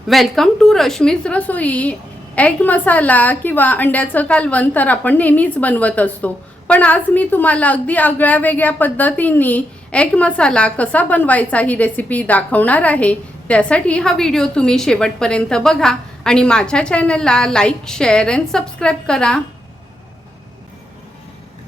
Welcome to Rashmi's Rasoi. Egg masala किंवा अंड्याचं कालवण तर आपण नेहमीच बनवत असतो, पण आज मी तुम्हाला अगदी आगळ्या वेगळ्या पद्धतीने एग मसाला कसा बनवायचा ही रेसिपी दाखवणार आहे। त्यासाठी हा व्हिडिओ तुम्ही शेवटपर्यंत बघा आणि माझ्या चॅनलला लाईक, शेअर अँड सबस्क्राइब करा।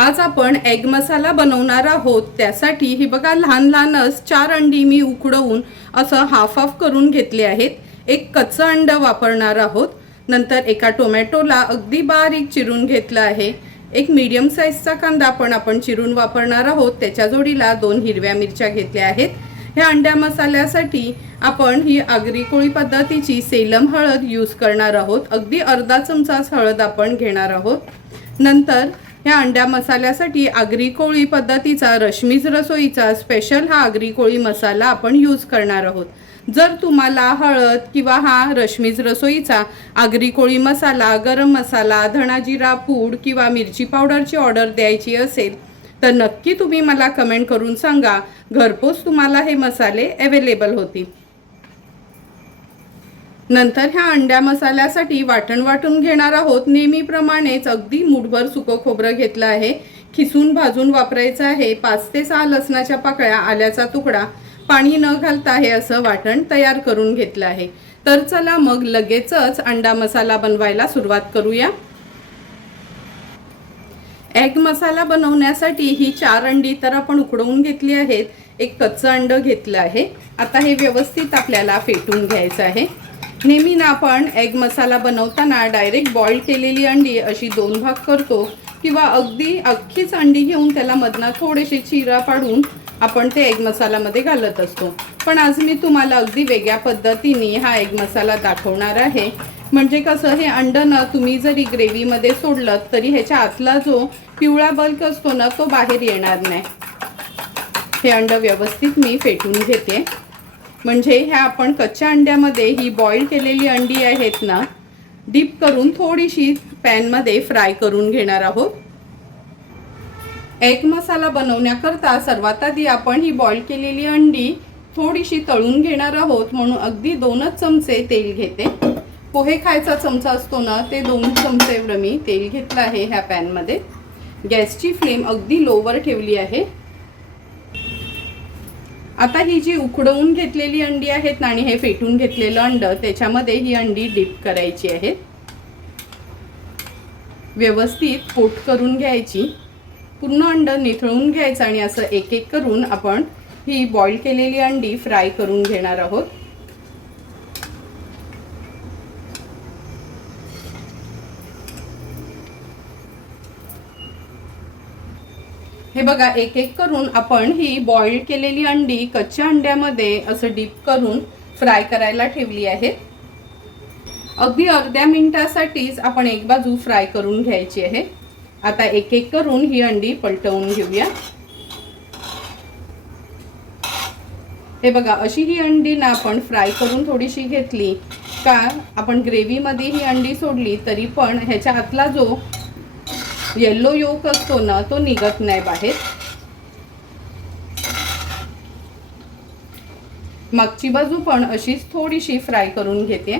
आज आपण एग मसाला बनवणार आहोत। त्यासाठी ही बघा लहान लहानच 4 अंडी मी उकडवून असं हाफ हाफ करून घेतले आहेत। एक कच्चं अंड वापरणार आहोत। नंतर एका टोमॅटोला अगदी बारीक चिरून घेतलं आहे। एक मीडियम साईजचा कांदा पण आपण चिरून वापरणार आहोत। त्याच्या जोडीला 2 हिरव्या मिरच्या घेतल्या आहेत। ह्या अंड्या मसाल्यासाठी आपण ही आगरी कोळी पद्धतीची सेलम हळद यूज करणार आहोत। अगदी अर्धा चमचाच हळद आपण घेणार आहोत। नंतर ह्या अंड्या मसाल्यासाठी आगरी कोळी पद्धतीचा रश्मीज रसोईचा स्पेशल हा आगरी कोळी मसाला आपण यूज करणार आहोत। जर तुम्हाला हळद किंवा हा रश्मीज रसोईचा आगरी कोळी मसाला, गरम मसाला, धणा जिरा पूड किंवा मिरची पावडरची ऑर्डर द्यायची असेल तर नक्की तुम्ही मला कमेंट करून सांगा। घरपोच तुम्हाला हे मसाले अवेलेबल होतील। नंतर ह्या अंड्या मसाल्यासाठी वाटण वाटून घेणार आहोत। नेहमीप्रमाणेच अगदी मुठभर सुकं खोबरं घेतलं आहे। खिसून भाजून वापरायचं आहे। 5 ते 6 लसणाच्या पाकळ्या, आल्याचा तुकडा, पाणी न घालता हे असं वाटण तयार करून घेतलं आहे। तर चला मग लगेचच अंडा मसाला बनवायला सुरुवात करूया। एग मसाला बनवण्यासाठी ही 4 अंडी तर आपण उकडवून घेतली आहेत। एक कच्चं अंड घेतलं आहे। आता हे व्यवस्थित आपल्याला फेटून घ्यायचं आहे। नेहमी ना आपण एग मसाला बनवताना डायरेक्ट बॉईल केलेली अंडी अशी 2 भाग करतो किंवा अगदी अख्खीच अंडी घेऊन त्याला मधनं थोडेसे चिरा पाडून आपण ते एग मसाल्यामध्ये घालत असतो। पण आज मी तुम्हाला अगदी वेगळ्या पद्धतीने हा एग मसाला दाखवणार आहे। म्हणजे कसं, हे अंड ना तुम्ही जरी ग्रेव्हीमध्ये सोडलं तरी ह्याच्या आतला जो पिवळा बल्क असतो ना तो बाहेर येणार नाही। हे अंड व्यवस्थित मी फेटून घेते। म्हणजे ह्या आपण कच्च्या अंड्यामध्ये ही बॉईल केलेली अंडी आहेत ना, डीप करून थोडीशी पॅनमध्ये फ्राय करून घेणार आहोत। एग मसाला बनवण्याकरता सर्वात आधी आपण ही बॉईल केलेली अंडी थोडीशी तळून घेणार आहोत। म्हणून अगदी 2च चमचे तेल घेते। पोहे खायचा चमचा असतो ना, ते 2 चमचे एवढं मी तेल घेतलं आहे ह्या पॅनमध्ये। गॅसची फ्लेम अगदी लोवर ठेवली आहे। आता ही जी उकडवून घेतलेली अंडी आहेत ना आणि हे फेटून घेतलेलं अंड, त्याच्यामध्ये ही अंडी डीप करायची आहे। व्यवस्थित कोट करून घ्यायची। पूर्ण अंड निथळून घ्यायचं आणि असं एक एक करून आपण ही बॉईल केलेली अंडी फ्राय करून घेणार आहोत। हे बघा, एक एक करून आपण ही बॉईल केलेली अंडी कच्च्या अंड्यामध्ये असं डीप करून फ्राय करायला ठेवली आहे। अगदी अर्ध्या मिनिटासाठीच आपण एक बाजू फ्राय करून घ्यायची आहे। आता एक एक करून ही अंडी पलटवून घेऊया। हे बघा, अशी ही अंडी ना आपण फ्राय करून थोडीशी घेतली का आपण ग्रेव्हीमध्ये ही अंडी सोडली तरी पण ह्याच्या आतला जो येलो योक असतो ना तो निघत नाही बाहेर। मागची बाजू पण अशीच थोडीशी फ्राय करून घेते।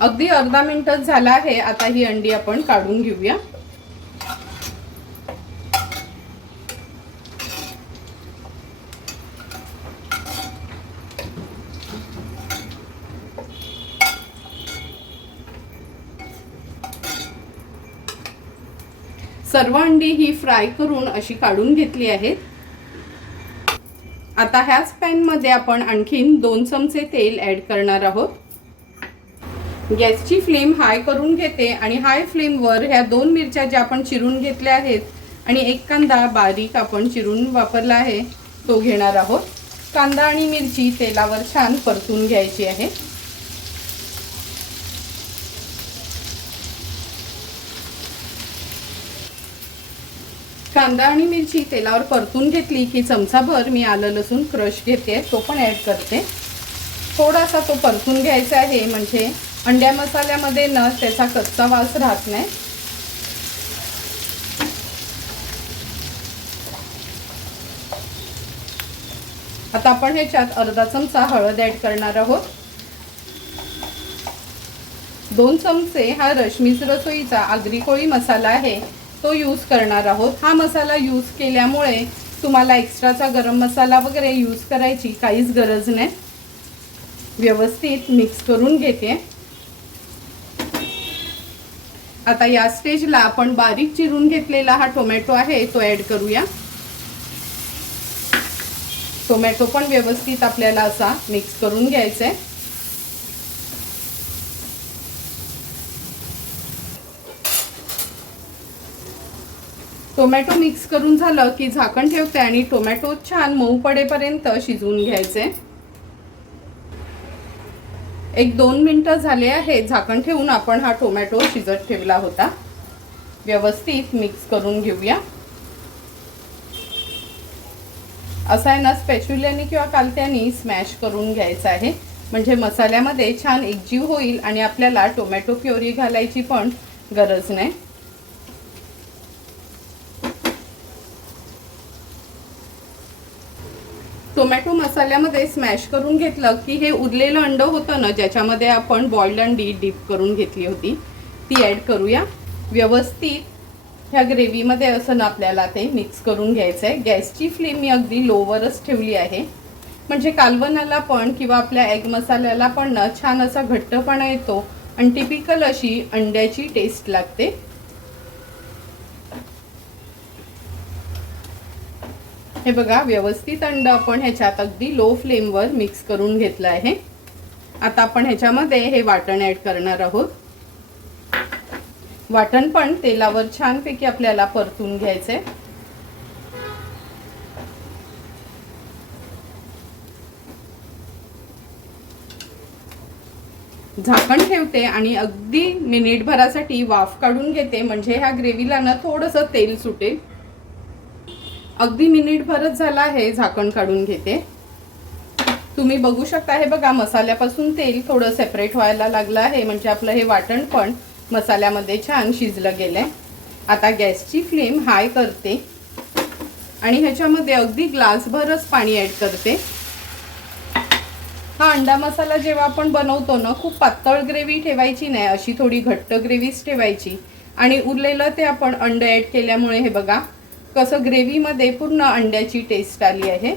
अगदी अर्धा मिनिटच झाला आहे। आता ही अंडी आपण काढून घेऊया। सर्व अंडी ही फ्राय करून अशी काढून घेतली आहेत। आता ह्याच पॅनमध्ये आपण आणखीन 2 चमचे तेल ॲड करणार आहोत। गॅसची फ्लेम हाय करून घेते आणि हाय फ्लेमवर ह्या 2 मिरच्या ज्या आपण चिरून घेतल्या आहेत आणि एक कांदा बारीक आपण चिरून वापरला आहे तो घेणार आहोत। कांदा आणि मिरची तेलावर छान परतून घ्यायची आहे। कांदा आणि मिरची तेलावर परतून घेतली की चमचाभर मी आलं लसूण क्रश घेते, तो पण ॲड करते। थोडासा तो परतून घ्यायचा आहे म्हणजे अंड्या मसाल्यामध्ये न त्याचा कच्चा वास राहत नाही। आता आपण ह्याच्यात अर्धा चमचा हळद ॲड करणार आहोत। 2 चमचे हा रश्मीच रसोईचा आगरी कोळी मसाला आहे तो यूज करणार आहोत। हा मसाला यूज केल्यामुळे तुम्हाला एक्स्ट्राचा गरम मसाला वगैरे यूज करायची काहीच गरज नाही। व्यवस्थित मिक्स करून घेते। आता या स्टेजला आपण बारीक चिरून घेतलेला हा टोमॅटो आहे तो ॲड करूया। टोमॅटो पण व्यवस्थित आपल्याला असा मिक्स करून घ्यायचा आहे। टोमॅटो मिक्स करून झालं की झाकण ठेवते आणि टोमॅटो छान मऊ पडेपर्यंत शिजवून घ्यायचे। 1-2 मिनिटं झाले आहे झाकण ठेवून आपण हा टोमॅटो शिजत ठेवला होता। व्यवस्थित मिक्स करून घेऊया। असा आहे ना स्पॅच्युलाने किंवा कालत्याने स्मॅश करून घ्यायचा आहे म्हणजे मसाल्यामध्ये छान एकजीव होईल आणि आपल्याला टोमॅटो प्युरी घालायची पण गरज नाही। टोमॅटो मसाल्यामध्ये स्मॅश करून घेतलं की हे उरलेलं अंड होतं ना ज्याच्यामध्ये आपण बॉइल्ड अंडी डीप करून घेतली होती ती ॲड करूया। व्यवस्थित ह्या ग्रेव्हीमध्ये असं ना आपल्याला ते मिक्स करून घ्यायचं आहे। गॅसची फ्लेम मी अगदी लोवरच ठेवली आहे म्हणजे कालवणाला पण किंवा आपल्या एग मसाल्याला पण ना छान असा घट्टपणा येतो आणि टिपिकल अशी अंड्याची टेस्ट लागते। हे बघा व्यवस्थित अंड आपण ह्याच्यात अगदी लो फ्लेमवर मिक्स करून घेतलं आहे। आता आपण ह्याच्यामध्ये हे वाटण ॲड करणार आहोत। वाटण पण तेलावर छानपैकी आपल्याला परतून घ्यायचे। झाकण ठेवते आणि अगदी मिनिटभरासाठी वाफ काढून घेते म्हणजे ह्या ग्रेव्हीला ना थोडंसं तेल सुटेल। अगदी मिनिटभरच झाला आहे झाकण काढून घेते। तुम्ही बघू शकता हे बघा मसाल्यापासून तेल थोडं सेपरेट व्हायला लागलं आहे म्हणजे आपलं हे वाटण पण मसाल्यामध्ये छान शिजलं गेलंय। आता गॅसची फ्लेम हाय करते आणि ह्याच्यामध्ये अगदी ग्लासभरच पाणी ॲड करते। हा अंडा मसाला जेव्हा आपण बनवतो ना खूप पातळ ग्रेव्ही ठेवायची नाही अशी थोडी घट्ट ग्रेव्हीच ठेवायची आणि उरलेलं ते आपण अंड ॲड केल्यामुळे हे बघा कसं ग्रेव्हीमध्ये पूर्ण अंड्याची टेस्ट आली आहे।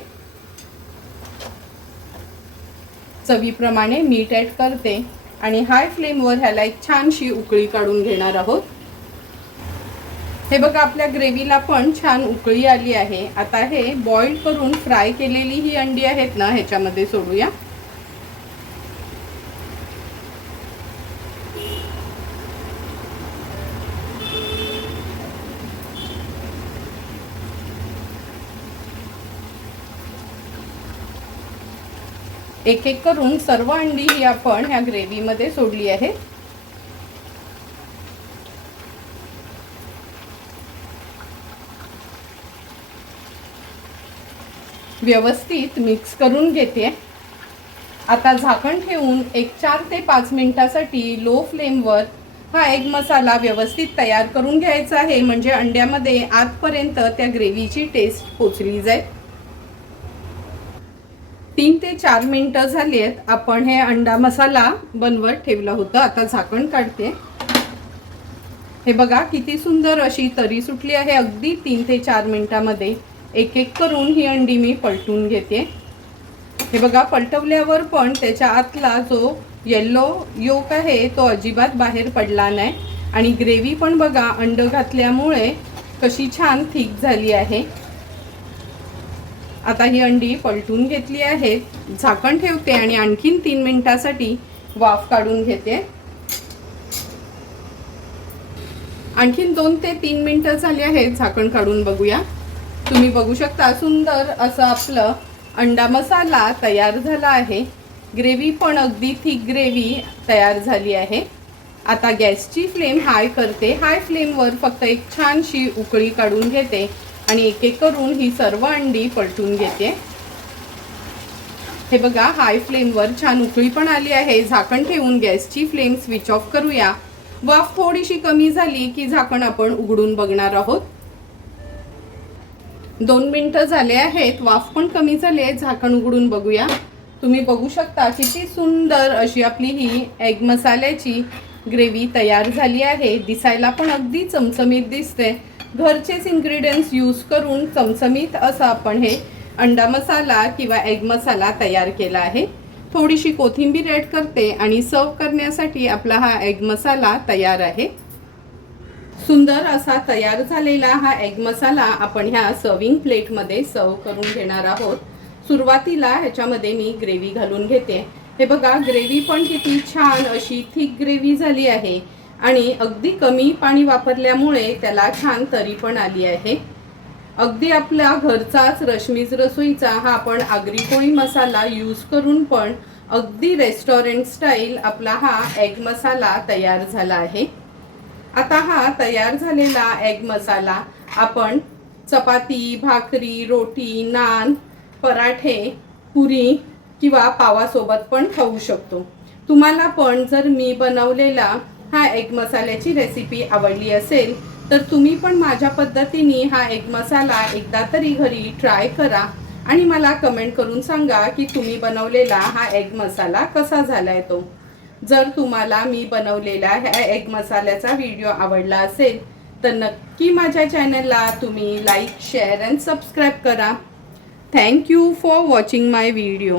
चवीप्रमाणे मीठ ॲड करते आणि हाय फ्लेमवर ह्याला एक छानशी उकळी काढून घेणार आहोत। हे बघा आपल्या ग्रेव्हीला पण छान उकळी आली आहे। आता हे बॉइल करून फ्राय केलेली ही अंडी आहेत ना ह्याच्यामध्ये सोडूया। एक एक करून सर्व अंडी ही आपण ह्या ग्रेव्हीमध्ये सोडली आहे। व्यवस्थित मिक्स करून घेते। आता झाकण ठेवून एक 4 ते 5 मिनिटासाठी लो फ्लेमवर हा एग मसाला व्यवस्थित तयार करून घ्यायचा आहे म्हणजे अंड्यामध्ये आतपर्यंत त्या ग्रेव्हीची टेस्ट पोचली जाईल। 3 ते 4 मिनिटं झाली आहेत आपण हे अंडा मसाला बनवत ठेवलं होतं। आता झाकण काढते। हे बघा किती सुंदर अशी तरी सुटली आहे अगदी 3 ते 4 मिनिटांमध्ये। एक एक करून ही अंडी मी पलटून घेते। हे बघा पलटवल्यावर पण त्याच्या आतला जो येलो योक आहे तो अजिबात बाहेर पडला नाही आणि ग्रेव्ही पण बघा अंड घातल्यामुळे कशी छान थिक झाली आहे। आता ही अंडी पलटून घेतली आहे। झाकण ठेवते आणि आणखीन 3 मिनिटांसाठी वाफ काढून घेते। आणखीन 2 ते 3 मिनिटं झाली आहेत झाकण काढून बघूया। तुम्ही बघू शकता सुंदर असं आपलं अंडा मसाला तयार झाला आहे। ग्रेव्ही पण अगदी थिक ग्रेव्ही तयार झाली आहे। आता गॅसची फ्लेम हाय करते। हाय फ्लेमवर फक्त एक छानशी उकळी काढून घेते आणि एक एक करून ही सर्व अंडी पलटून घेते। हे बघा हाय फ्लेमवर छान उकळी पण आली आहे। झाकण ठेवून गॅसची फ्लेम स्विच ऑफ करूया। वाफ थोडीशी कमी झाली की झाकण आपण उघडून बघणार आहोत। 2 मिनिटं झाले आहेत, वाफ पण कमी झाली आहे. झाकण उघडून बघूया. तुम्ही बघू शकता किती सुंदर अशी आपली ही एग मसाल्याची ग्रेव्ही तयार झाली आहे. दिसायला पण अगदी चमचमीत दिसते. घरचेच इन्ग्रेडियंट्स यूज करून चमचमीत असा आपण हे अंडा मसाला किंवा एग मसाला तयार केला आहे. थोडीशी कोथिंबीर ॲड करते आणि सर्व करण्यासाठी आपला हा एग मसाला तयार आहे. सुंदर असा तयार झालेला हा एग मसाला आपण ह्या सर्विंग प्लेटमध्ये सर्व करून घेणार आहोत. सुरुवातीला ह्याच्यामध्ये मी ग्रेव्ही घालून घेते. हे बघा, ग्रेव्ही पण किती छान अशी थिक ग्रेव्ही झाली आहे आणि अगदी कमी पाणी वापरल्यामुळे त्याला छान तरी पण आली आहे. अगदी आपल्या घरचाच रश्मीज रसोईचा हा आपण आगरी कोळी मसाला यूज करून पण अगदी रेस्टॉरंट स्टाईल आपला हा एग मसाला तयार झाला आहे. आता हा तयार झालेला एग मसाला आपण चपाती, भाकरी, रोटी, नान, पराठे, पुरी किंवा पावासोबत पण खाऊ शकतो. तुम्हाला पण जर मी बनवलेला हा एग मसाल्याची रेसिपी आवडली असेल तर तुम्ही पण माझ्या पद्धतीने हा एग मसाला एकदा तरी घरी ट्राय करा आणि मला कमेंट करून सांगा की तुम्ही बनवलेला हा एग मसाला कसा झालाय तो. जर तुम्हाला मी बनवलेला ह्या एग मसाल्याचा व्हिडिओ आवडला असेल तर नक्की माझ्या चॅनलला तुम्ही लाईक, शेअर अँड सबस्क्राईब करा. Thank you for watching my video.